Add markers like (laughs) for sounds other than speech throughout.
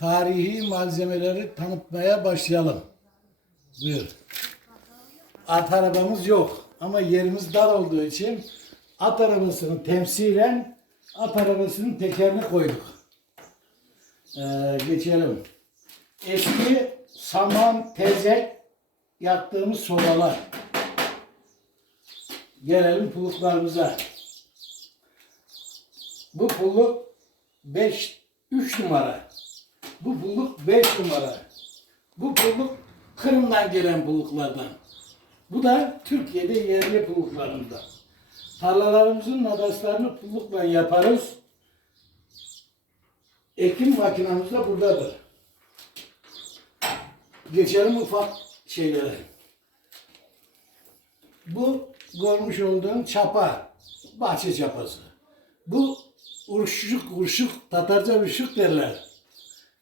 tarihi malzemeleri tanıtmaya başlayalım. Buyur. At arabamız yok ama yerimiz dar olduğu için at arabasını temsilen at arabasının tekerini koyduk. Ee, geçelim. Eski saman, tezek yaktığımız sobalar. Gelelim pulluklarımıza. Bu pulluk 5 3 numara. Bu pulluk 5 numara. Bu pulluk Kırım'dan gelen pulluklardan. Bu da Türkiye'de yerli pulluklarımızdan. Tarlalarımızın nadaslarını pullukla yaparız. Ekim makinamız da buradadır. Geçelim ufak şeylere. Bu görmüş olduğun çapa, bahçe çapası. Bu urşuk, urşuk, Tatarca urşuk derler.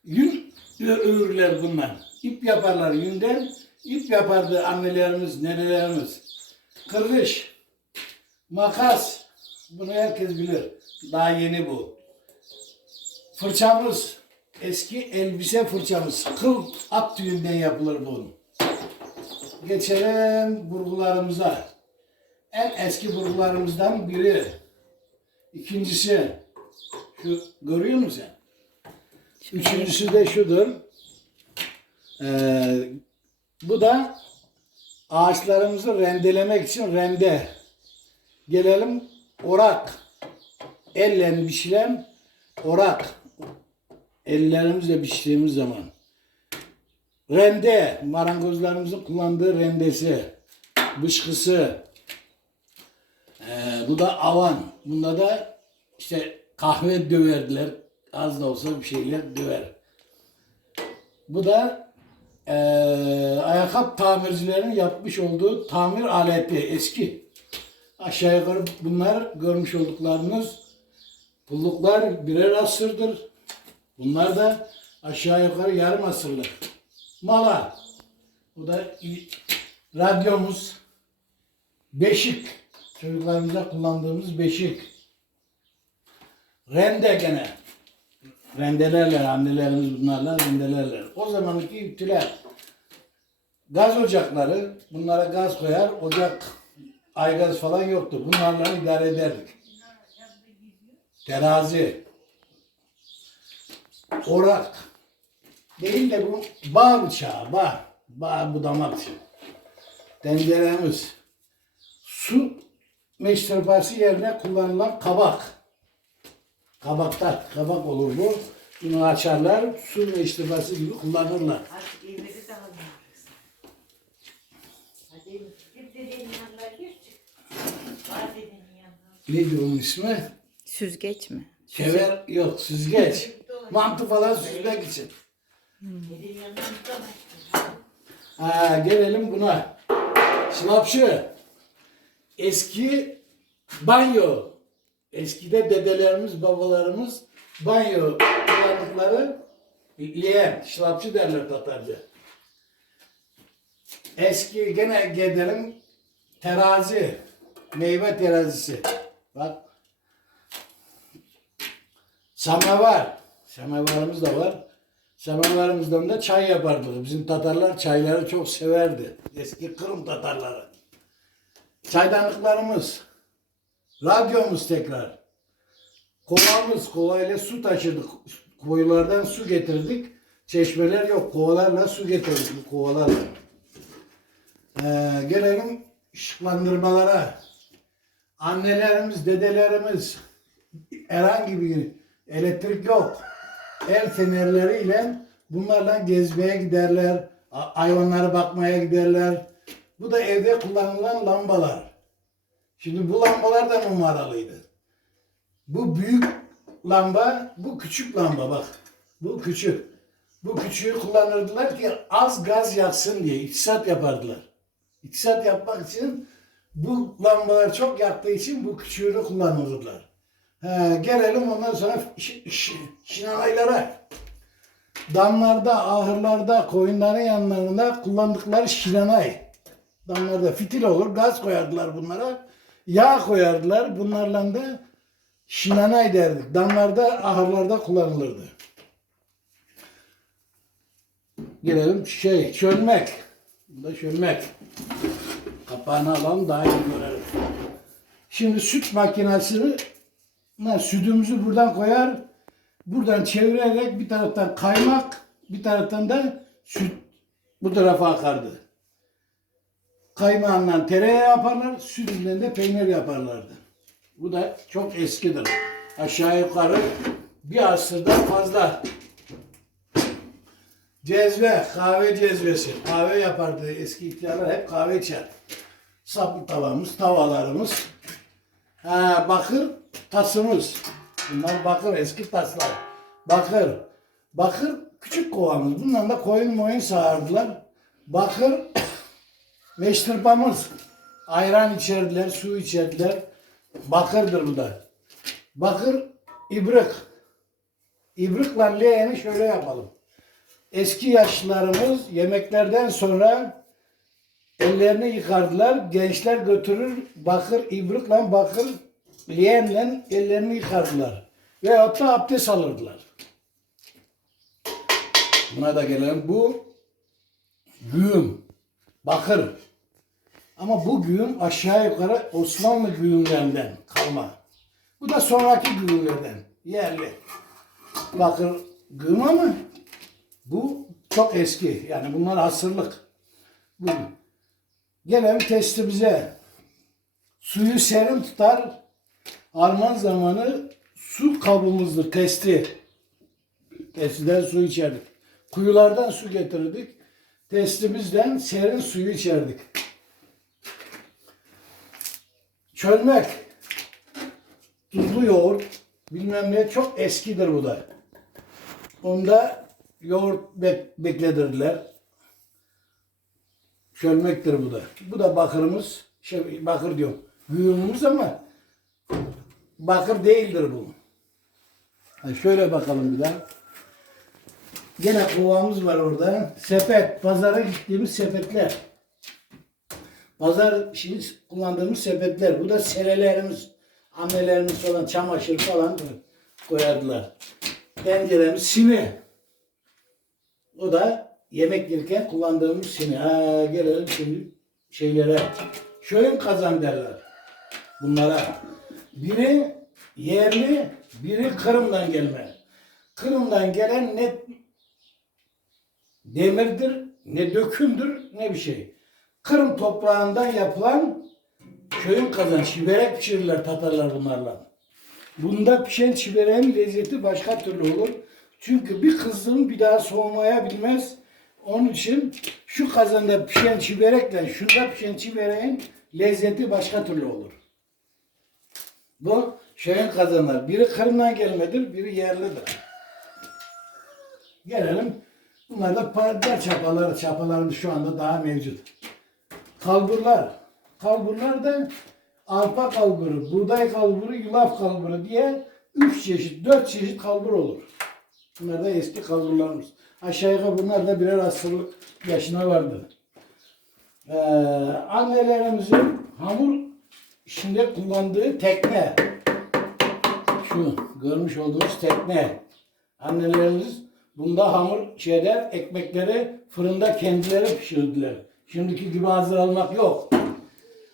Yün örürler bunlar. İp yaparlar yünden. ip yapardı annelerimiz, nenelerimiz. Kırgış, makas, bunu herkes bilir. Daha yeni bu. Fırçamız, eski elbise fırçamız. Kıl at tüyünden yapılır bunun. Geçelim burgularımıza. En eski burgularımızdan biri. İkincisi, şu görüyor musun sen? Üçüncüsü de şudur. Ee, bu da ağaçlarımızı rendelemek için rende. Gelelim orak. Elle biçilen orak. Ellerimizle biçtiğimiz zaman. Rende, marangozlarımızın kullandığı rendesi, bışkısı. Ee, bu da avan. Bunda da işte kahve döverdiler. Az da olsa bir şeyler döver. Bu da eee ayakkabı tamircilerin yapmış olduğu tamir aleti eski. Aşağı yukarı bunlar görmüş olduklarınız pulluklar birer asırdır. Bunlar da aşağı yukarı yarım asırlık. Mala. Bu da radyomuz. Beşik. Çocuklarımıza kullandığımız beşik. Rende gene. Rendelerler, annelerimiz bunlarla rendelerler. O zamanki iptiler. Gaz ocakları, bunlara gaz koyar, ocak, aygaz falan yoktu. Bunlarla idare ederdik. Terazi, orak, değil de bu bağ bıçağı, bağ, bağ budama bıçağı. Tenceremiz, su meşrepası yerine kullanılan kabak. Kabakta, kabak olur bu. Bunu açarlar, su meşrepası gibi kullanırlar. Nedir onun ismi? Süzgeç mi? Kever yok, süzgeç. (laughs) Mantı falan süzmek için. Gidemezsin. Ha, gelelim buna. Şılapşı. Eski banyo. Eskide dedelerimiz, babalarımız banyo kullandıkları leğen, şılapçı derler Tatarca. Eski gene gidelim terazi, meyve terazisi. Bak. Samavar. Samavarımız da var. Samavarımızdan da çay yapardık. Bizim Tatarlar çayları çok severdi. Eski Kırım Tatarları. Çaydanlıklarımız. Radyomuz tekrar. Kovamız. Kovayla su taşıdık. Koyulardan su getirdik. Çeşmeler yok. Kovalarla su getirdik bu kovalarla. Ee, gelelim ışıklandırmalara. Annelerimiz, dedelerimiz herhangi bir elektrik yok. El fenerleriyle bunlarla gezmeye giderler. Hayvanlara bakmaya giderler. Bu da evde kullanılan lambalar. Şimdi bu lambalar da numaralıydı. Bu büyük lamba, bu küçük lamba bak. Bu küçük. Bu küçüğü kullanırdılar ki az gaz yaksın diye iktisat yapardılar. İktisat yapmak için bu lambalar çok yaktığı için bu küçüğünü kullanırdılar. He, gelelim ondan sonra ş- ş- şinalaylara. Damlarda, ahırlarda, koyunların yanlarında kullandıkları şinanay. Damlarda fitil olur, gaz koyardılar bunlara. Yağ koyardılar. Bunlarla da şinanay derdik. Damlarda, ahırlarda kullanılırdı. gelelim şey çölmek. Bu da çölmek. Kapağını alalım daha iyi görelim. Şimdi süt makinesini ne, sütümüzü buradan koyar. Buradan çevirerek bir taraftan kaymak, bir taraftan da süt bu tarafa akardı. Kaymağından tereyağı yaparlar, sütünden de peynir yaparlardı. Bu da çok eskidir. Aşağı yukarı bir asırdan fazla. Cezve, kahve cezvesi. Kahve yapardı eski ihtiyarlar hep kahve içer. Saplı tavamız, tavalarımız. Ha, bakır tasımız. Bunlar bakır eski taslar. Bakır. Bakır küçük kovamız. Bundan da koyun moyun sağardılar. Bakır meştırpamız. Ayran içerdiler, su içerdiler. Bakırdır bu da. Bakır ibrik. İbrikle leğeni şöyle yapalım. Eski yaşlılarımız yemeklerden sonra ellerini yıkardılar. Gençler götürür bakır ibrikle bakır leğenle ellerini yıkardılar. Veyahut da abdest alırdılar. Buna da gelelim. Bu güğüm. Bakır. Ama bu güğüm aşağı yukarı Osmanlı güğümlerinden kalma. Bu da sonraki güğümlerden. Yerli. Bakır güğüm ama bu çok eski. Yani bunlar asırlık. Bu. Gelelim testimize. Suyu serin tutar. Arman zamanı su kabımızdır testi. Testiden su içerdik. Kuyulardan su getirirdik. Testimizden serin suyu içerdik. Çölmek. Tuzlu yoğurt. Bilmem ne çok eskidir bu da. Onda yoğurt bek bekledirdiler. Çölmektir bu da. Bu da bakırımız. Şey, bakır diyorum. Güğümümüz ama bakır değildir bu. Ha, şöyle bakalım bir daha. Gene kovamız var orada. Sepet. Pazara gittiğimiz sepetler. Pazar şimdi kullandığımız sepetler. Bu da serelerimiz. Annelerimiz falan çamaşır falan koyardılar. Tenceremiz sini. O da yemek yerken kullandığımız sini. Ha, gelelim şimdi şeylere. Şöyle kazan derler. Bunlara. Biri yerli, biri Kırım'dan gelme. Kırım'dan gelen ne demirdir, ne dökümdür, ne bir şey. Kırım toprağından yapılan köyün kazan, çiverek pişirirler Tatarlar bunlarla. Bunda pişen çivereğin lezzeti başka türlü olur. Çünkü bir kızın bir daha soğumaya bilmez. Onun için şu kazanda pişen çiverekle şunda pişen çivereğin lezzeti başka türlü olur. Bu şeyin kazanlar. Biri Kırım'dan gelmedir, biri yerlidir. Gelelim. Bunlar da paralel çapaları. Çapalarımız şu anda daha mevcut. Kalburlar. Kalburlar da arpa kalburu, buğday kalburu, yulaf kalburu diye üç çeşit, dört çeşit kalbur olur. Bunlar da eski kalburlarımız. Aşağı yukarı bunlar da birer asırlık yaşına vardı. Ee, annelerimizin hamur işinde kullandığı tekne. Şu görmüş olduğunuz tekne. Annelerimiz bunda hamur şeyler, ekmekleri fırında kendileri pişirdiler. Şimdiki gibi hazır almak yok.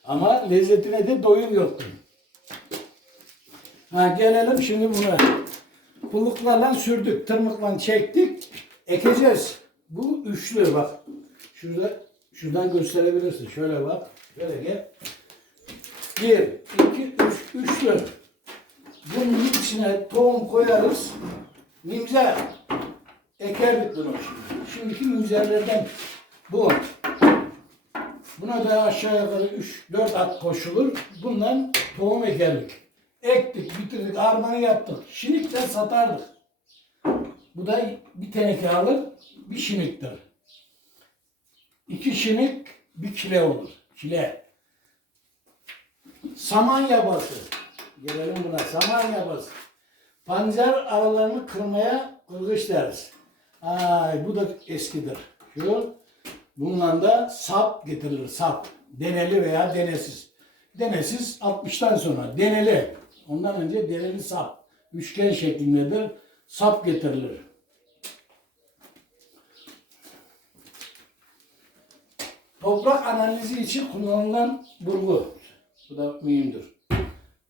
Ama lezzetine de doyum yoktu. Ha, gelelim şimdi buna. Pulluklarla sürdük, tırmıkla çektik, ekeceğiz. Bu üçlü bak. Şurada, şuradan gösterebilirsin. Şöyle bak, şöyle gel. Bir, iki, üç, üçlü. Bunun içine tohum koyarız. Nimze ekerdik bunu şimdi. Şimdiki mimzerlerden bu. Buna da aşağı yukarı 3-4 at koşulur. Bundan tohum ekerdik. Ektik, bitirdik, armanı yaptık. Şinikle satardık. Bu da bir teneke alır, bir şiniktir. İki şinik bir kile olur. Kile. Saman yabası. Gelelim buna. Saman yabası. Pancar aralarını kırmaya kırgıç deriz. Ay bu da eskidir. Şu bununla da sap getirilir. Sap. Deneli veya denesiz. Denesiz 60'tan sonra. Deneli. Ondan önce deneli sap. Üçgen şeklindedir. Sap getirilir. toprak analizi için kullanılan burgu. Bu da mühimdir.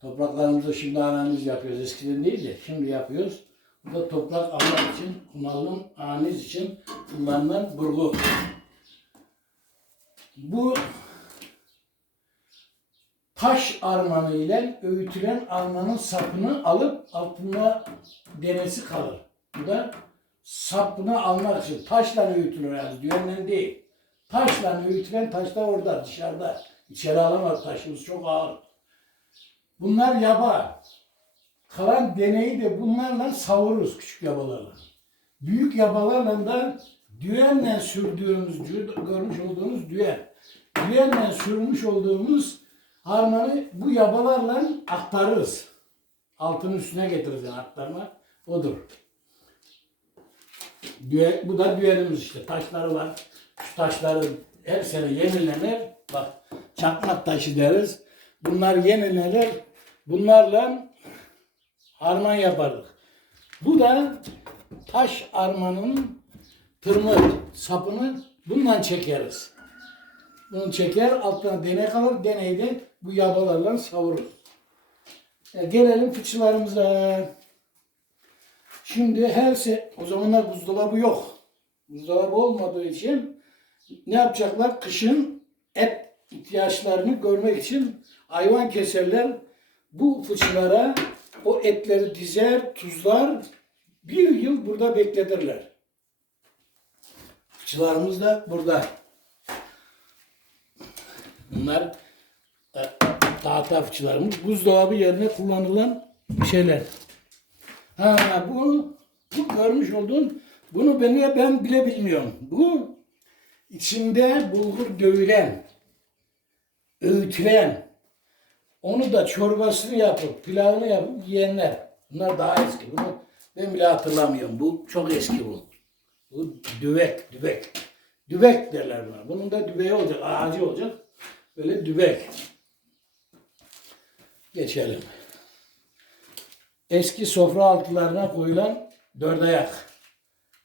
Topraklarımızda şimdi analiz yapıyoruz. Eskiden değil de şimdi yapıyoruz. Bu da toprak almak için kullanılan analiz için kullanılan burgu. Bu taş armanı ile öğütülen armanın sapını alıp altında denesi kalır. Bu da sapını almak için taşla öğütülür yani düğünle değil. Taşla öğütülen taş da orada dışarıda. İçeri alamaz taşımız çok ağır. Bunlar yaba. Kalan deneyi de bunlarla savururuz küçük yabalarla. Büyük yabalarla da düğenle sürdüğümüz, görmüş olduğunuz düğen. Düğenle sürmüş olduğumuz harmanı bu yabalarla aktarırız. Altının üstüne getiririz yani aktarma odur. Düğen, bu da düğenimiz işte. Taşları var. Şu taşları her sene yenilenir. Bak çakmak taşı deriz. Bunlar yenilenir. Bunlarla harman yapardık. Bu da taş armanın tırmık sapını bundan çekeriz. Bunu çeker altına deney kalır. Deneyde bu yabalarla savurur. E, gelelim fıçılarımıza. Şimdi her se o zamanlar buzdolabı yok. Buzdolabı olmadığı için ne yapacaklar? Kışın et ihtiyaçlarını görmek için hayvan keserler. Bu fıçılara o etleri dizer, tuzlar, bir yıl burada bekletirler. Fıçılarımız da burada. Bunlar e, tahta fıçılarımız. Buzdolabı yerine kullanılan şeyler. Ha bu bu görmüş olduğun bunu ben ben bile bilmiyorum. Bu içinde bulgur dövülen, öğütülen, onu da çorbasını yapıp, pilavını yapıp yiyenler. Bunlar daha eski. Bunu ben bile hatırlamıyorum. Bu çok eski bu. Bu dübek, dübek. Dübek derler buna. Bunun da dübeği olacak, ağacı olacak. Böyle dübek. Geçelim. Eski sofra altılarına koyulan dört ayak.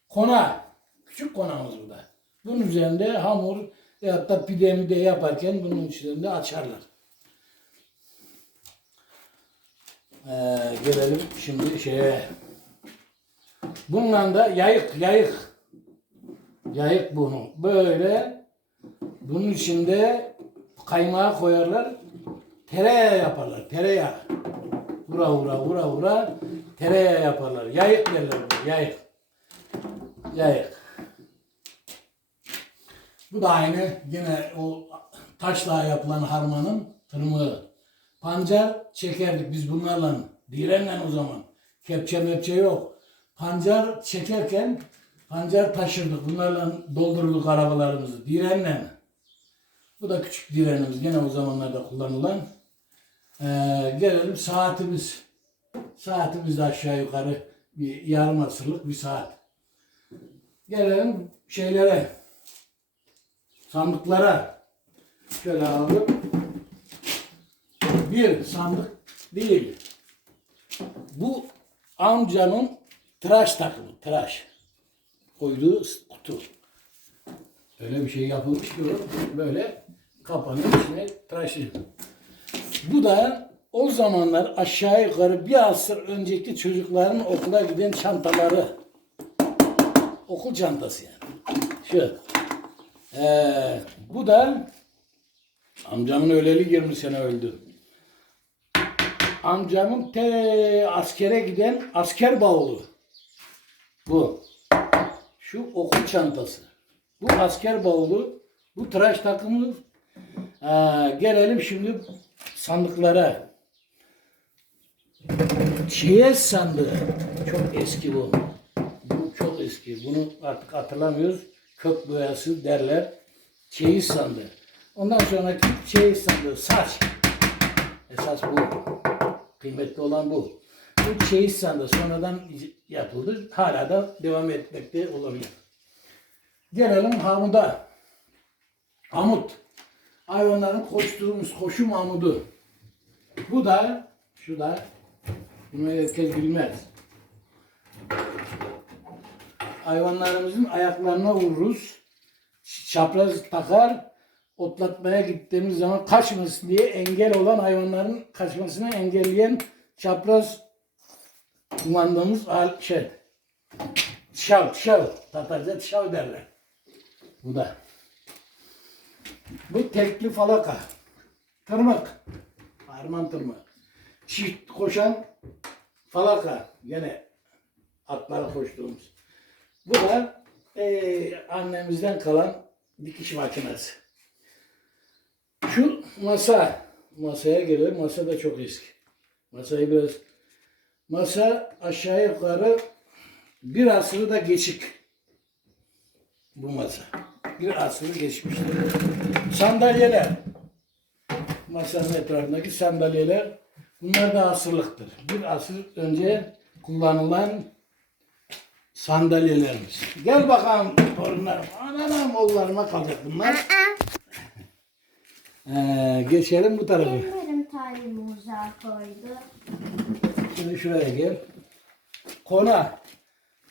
Kona. Küçük konamız bu da. Bunun üzerinde hamur veyahut da pide mide yaparken bunun üzerinde açarlar. Ee, gelelim şimdi şeye. Bununla da yayık, yayık. Yayık bunu. Böyle bunun içinde kaymağı koyarlar. Tereyağı yaparlar. Tereyağı. Vura vura vura vura tereyağı yaparlar. Yayık derler bunu. Yayık. Yayık. Bu da aynı yine o taşla yapılan harmanın tırmığı. Pancar çekerdik biz bunlarla. Direnle o zaman. Kepçe mepçe yok. Pancar çekerken pancar taşırdık. Bunlarla doldururduk arabalarımızı. Direnle. Bu da küçük direnimiz. Gene o zamanlarda kullanılan. Ee, gelelim saatimiz. Saatimiz de aşağı yukarı bir yarım asırlık bir saat. Gelelim şeylere. Sandıklara. Şöyle alalım. Bir sandık değil. Bu amcanın tıraş takımı. Tıraş. Koyduğu kutu. Öyle bir şey yapılmış ki böyle kapanıyor içine ediyor. Bu da o zamanlar aşağı yukarı bir asır önceki çocukların okula giden çantaları. Okul çantası yani. Şu. Ee, bu da amcamın öleli 20 sene öldü. Amcamın te askere giden asker bavulu. Bu. Şu okul çantası. Bu asker bavulu. Bu tıraş takımı. Ee, gelelim şimdi sandıklara. Çeyez sandığı. Çok eski bu. Bu çok eski. Bunu artık hatırlamıyoruz. Kök boyası derler. Çeyiz sandığı. Ondan sonraki çeyiz sandığı. Saç. Esas bu. Kıymetli olan bu. Bu çeyiz sandığı sonradan yapıldı. Hala da devam etmekte olabilir. Gelelim hamuda. Hamut. Hayvanların koştuğumuz koşu mamudu. Bu da, şu da, bunu herkes bilmez. Hayvanlarımızın ayaklarına vururuz. Çapraz takar. otlatmaya gittiğimiz zaman kaçmasın diye engel olan hayvanların kaçmasını engelleyen çapraz kullandığımız al şey. Şav, şav. Tatarca şav derler. Bu da. Bu tekli falaka. Tırmık. Harman tırmık. Çift koşan falaka. Gene atlara koştuğumuz. Bu da eee, annemizden kalan dikiş makinesi. Şu masa. Masaya gelelim. Masa da çok eski. Masayı biraz masa aşağı yukarı bir asırı da geçik. Bu masa. Bir asırı geçmiştir. Sandalyeler. Masanın etrafındaki sandalyeler. Bunlar da asırlıktır. Bir asır önce kullanılan sandalyelerimiz. Gel bakalım torunlarım. Anam oğullarıma kalacak bunlar. Ee, geçelim bu tarafa. Benim tarihimi uzağa koydu. Şimdi şuraya gel. Kona.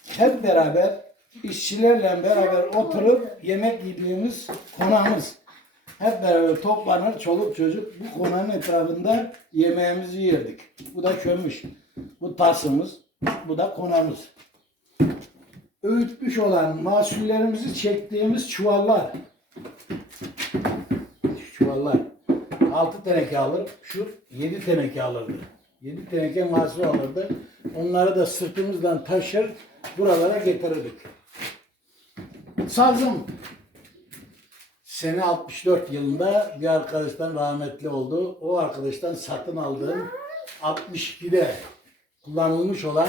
Hep beraber işçilerle beraber oturup yemek yediğimiz konağımız. Hep beraber toplanır çoluk çocuk bu konağın etrafında yemeğimizi yerdik. Bu da kömüş. Bu tasımız. Bu da konağımız. Öğütmüş olan mahsullerimizi çektiğimiz çuvallar. Çuvallar. 6 teneke alır. Şu 7 teneke alırdı. 7 teneke mahsul alırdı. Onları da sırtımızdan taşır buralara getirirdik. Sazım. Sene 64 yılında bir arkadaştan rahmetli oldu. O arkadaştan satın aldığım 62'de kullanılmış olan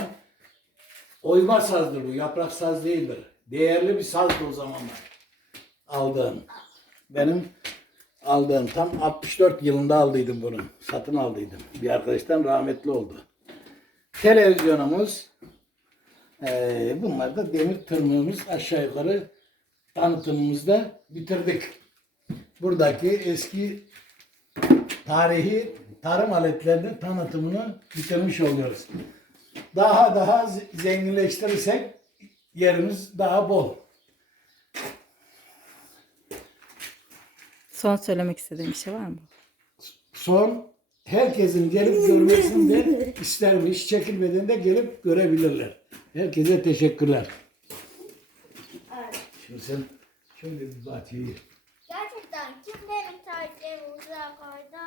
oyma sazdır bu. Yaprak saz değildir. Değerli bir sazdı o zamanlar. Aldığım. Benim aldığım tam 64 yılında aldıydım bunu. Satın aldıydım. Bir arkadaştan rahmetli oldu. Televizyonumuz eee bunlar da demir tırmığımız aşağı yukarı tanıtımımızda bitirdik. Buradaki eski tarihi tarım aletlerinin tanıtımını bitirmiş oluyoruz. Daha daha zenginleştirirsek yerimiz daha bol. Son söylemek istediğim bir şey var mı? Son herkesin gelip görmesini de istermiş. Çekilmeden de gelip görebilirler. Herkese teşekkürler. Evet. Şimdi sen şöyle bir bahçeyi Gerçekten kim benim tarihimi uzağa koydu?